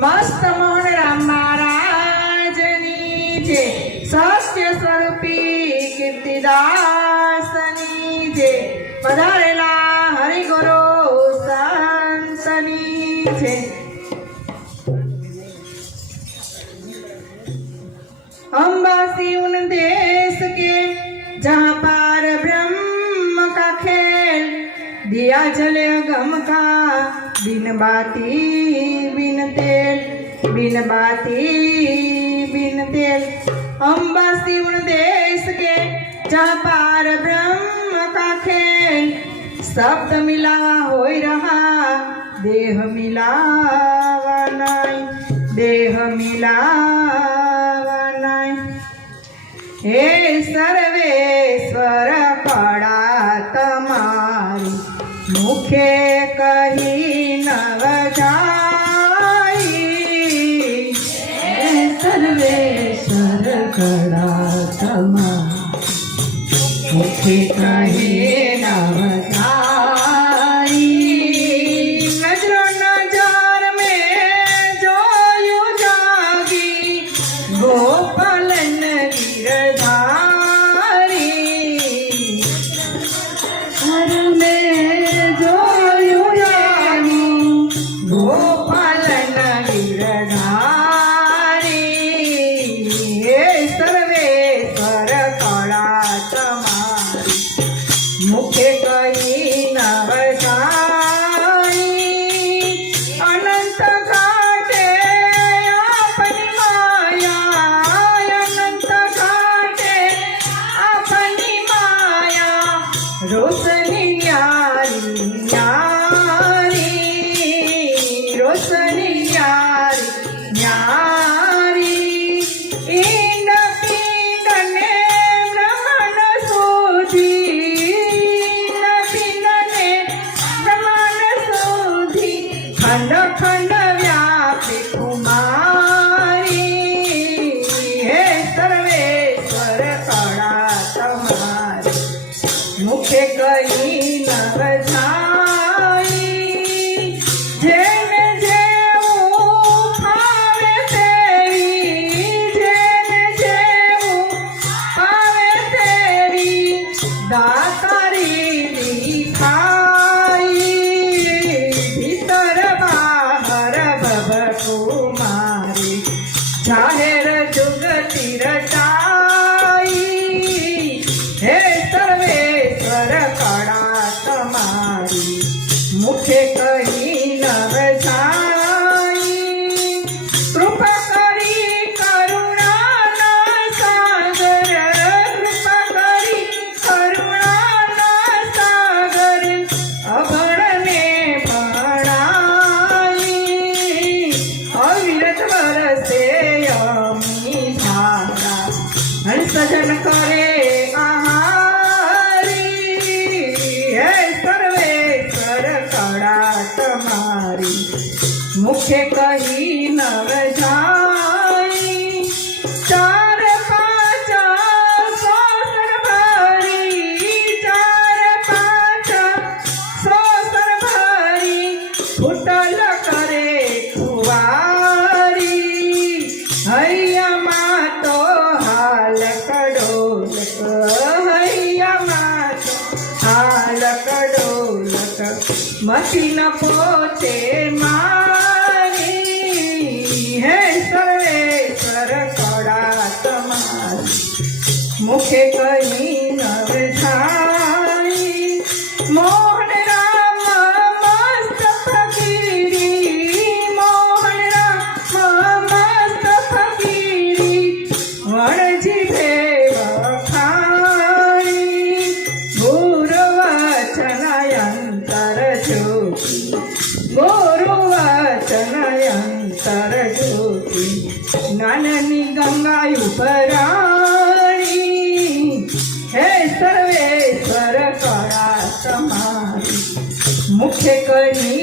મસ્ત મોહન રામ મહારાજની જય, સત્ય સ્વરૂપી કીર્તિદાસની જય, પધારેલા હરિગુરુ સંતની જય। अंबासी उन देश के जहाँ पार ब्रह्म का खेल, दिया जले गम का बिन बाती बिन तेल, बिन बाती बिन तेल। अंबासी उन देश के जहाँ पार ब्रह्म का खेल, शब्द मिलावा होई रहा देह मिलावा नहीं, देह मिलावा नहीं। हे सर्वेश्वर कड़ा तमारी, मुखे कही नव जाई। हे सर्वेश्वर कड़ा तमारी, मुखे कही नव जाई। नजरो नजार में जोयु जागी, गोपालन गिरधारी। घर में जोयु जागी, गोपालन गिरधारी। हे सर्वेश्वर कड़ा तमारी, मुखे कही नव जाई। अनंत घाटे अपनी माया, अनंत घाटे अपनी माया, रोशनी न्यारी न्यारी, रोशनी न्यारी न्यारी। इन पिंड ने ब्रह्मण सूधी, इन पिंड ने ब्रह्मण सूधी, खंड खंड व्यापी कुमारी। हे सर्वेश्वर कड़ा तमारी, मुखे कही नव जाई। जेन जेऊ भावे तेरी, जेन जेऊ भावे तेरी, दातारी दिखाई। भीतर बाहर भव कुमारी, जाहिर जुगति रचाई। हे सर्वेश्वर कड़ा तमारी, मुखे कही नव जाई। कृपा करी करुणा ना सागर, कृपा करी करुणा ना सागर, अभण ने भणाई। अविरत बरसे अमी धारा, हंस जन करे आहारी। हे सर्वेश्वर कड़ा तमारी, मुखे कही नव जाई। चार पाँच सोसर भरी, चार पाँच सोसर भरी, फुटल करे कुवारी। हैया मातो हाल कडोलक, हैया मातो हाल कडोलक, मसीन पोते मारी। हे सर्वेश्वर कड़ा तमारी, मुखे कही नव जाई। मोहन राम मस्त फकीरी, मोहन राम मस्त फकीरी, वणजी भेव खाई। गुरु वचन अंतर ज्योति, गुरु वचन अंतर ज्योति, ज्ञाननी गंगा उपराणी। हे सर्वेश्वर कड़ा तमारी, मुखे कही